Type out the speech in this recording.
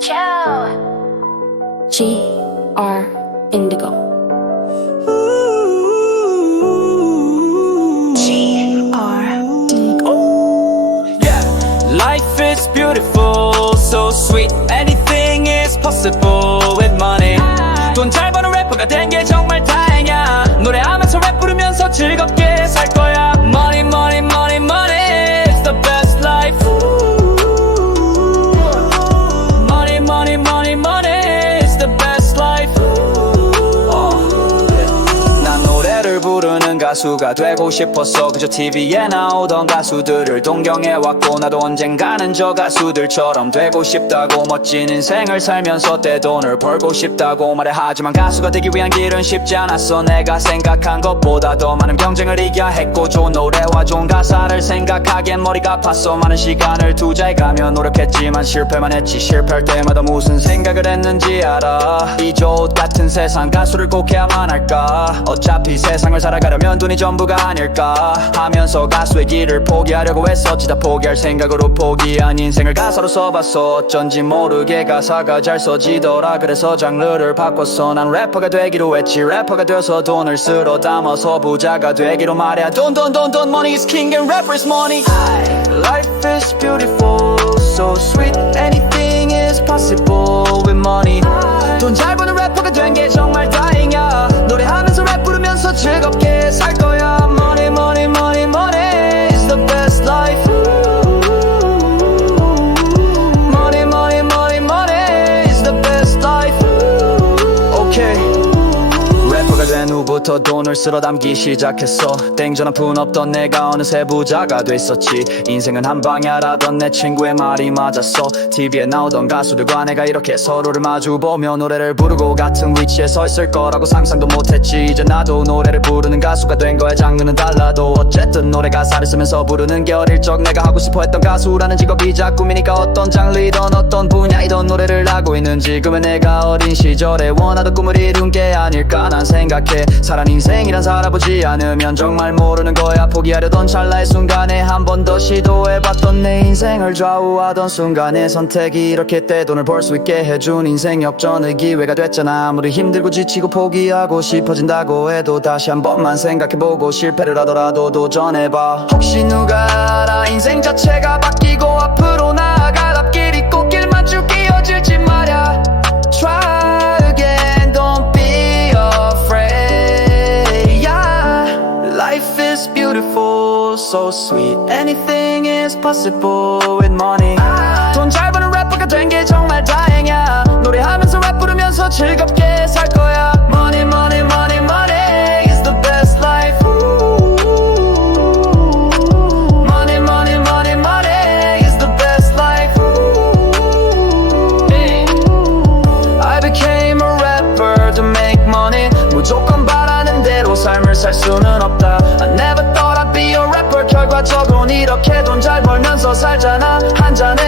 Ciao. G R Indigo. G R Yeah, life is beautiful, so sweet. Anything is possible 가수가 되고 싶었어. 그저 TV에 나오던 가수들을 동경해왔고 나도 언젠가는 저 가수들처럼 되고 싶다고 멋진 인생을 살면서 떼돈을 벌고 싶다고 말해. 하지만 가수가 되기 위한 길은 쉽지 않았어. 내가 생각한 것보다 더 많은 경쟁을 이겨야 했고 좋은 노래와 좋은 가사를 생각하기엔 머리가 아팠어. 많은 시간을 투자해가며 노력했지만 실패만 했지. 실패할 때마다 무슨 생각을 했는지 알아. 이조 같은 세상 가수를 꼭 해야만 할까? 어차피 세상을 살아가려면 돈이 전부가 아닐까 하면서 가수의 길을 포기하려고 했었지. 다 포기할 생각으로 포기한 인생을 가사로 써봤어. 어쩐지 모르게 가사가 잘 써지더라. 그래서 장르를 바꿨어. 난 래퍼가 되기로 했지. 래퍼가 돼서 돈을 쓸어 담아서 부자가 되기로 말야 돈돈 돈 돈 money is king and rapper is money. Life is beautiful so sweet. Anything is possible 래퍼가 된 후부터 돈을 쓸어 담기 시작했어. 땡전 한 푼 없던 내가 어느새 부자가 됐었지. 인생은 한 방향라던 내 친구의 말이 맞았어. TV에 나오던 가수들과 내가 이렇게 서로를 마주보며 노래를 부르고 같은 위치에 서 있을 거라고 상상도 못했지. 이제 나도 노래를 부르는 가수가 된 거야. 장르는 달라도 어쨌든 노래 가사를 쓰면서 부르는 게 어릴 적 내가 하고 싶어 했던 가수라는 직업이자 꿈이니까 어떤 장르이던 어떤 분야이던 노래를 하고 있는 지금의 내가 어린 시절에 원하던 꿈을 이룬 게 아닐까. 난생 각해. 살아 인생이란 살아보지 않으면 정말 모르는 거야. 포기하려던 찰나의 순간에 한 번 더 시도해봤던 내 인생을 좌우하던 순간의 선택이 이렇게 떼돈을 벌 수 있게 해준 인생 역전의 기회가 됐잖아. 아무리 힘들고 지치고 포기하고 싶어진다고 해도 다시 한 번만 생각해보고 실패를 하더라도 도전해봐. 혹시 누가 알아? 인생 자체가 바뀌고 앞으로 나아갈 앞길이 꽃길만 쭉 이어질지 말야 beautiful, so sweet. Anything is possible with money. 돈 잘 버는 래퍼가 된 게 정말 다행이야. 노래하면서 랩 부르면서 즐겁게 살 거야. Money, money, money, money is the best life. Money, money, money, money is the best life. I became a rapper to make money 무조건 바라는 대로 삶을 살 수는 없다 I never 결과적으론 이렇게 돈 잘 벌면서 살잖아. 한 잔에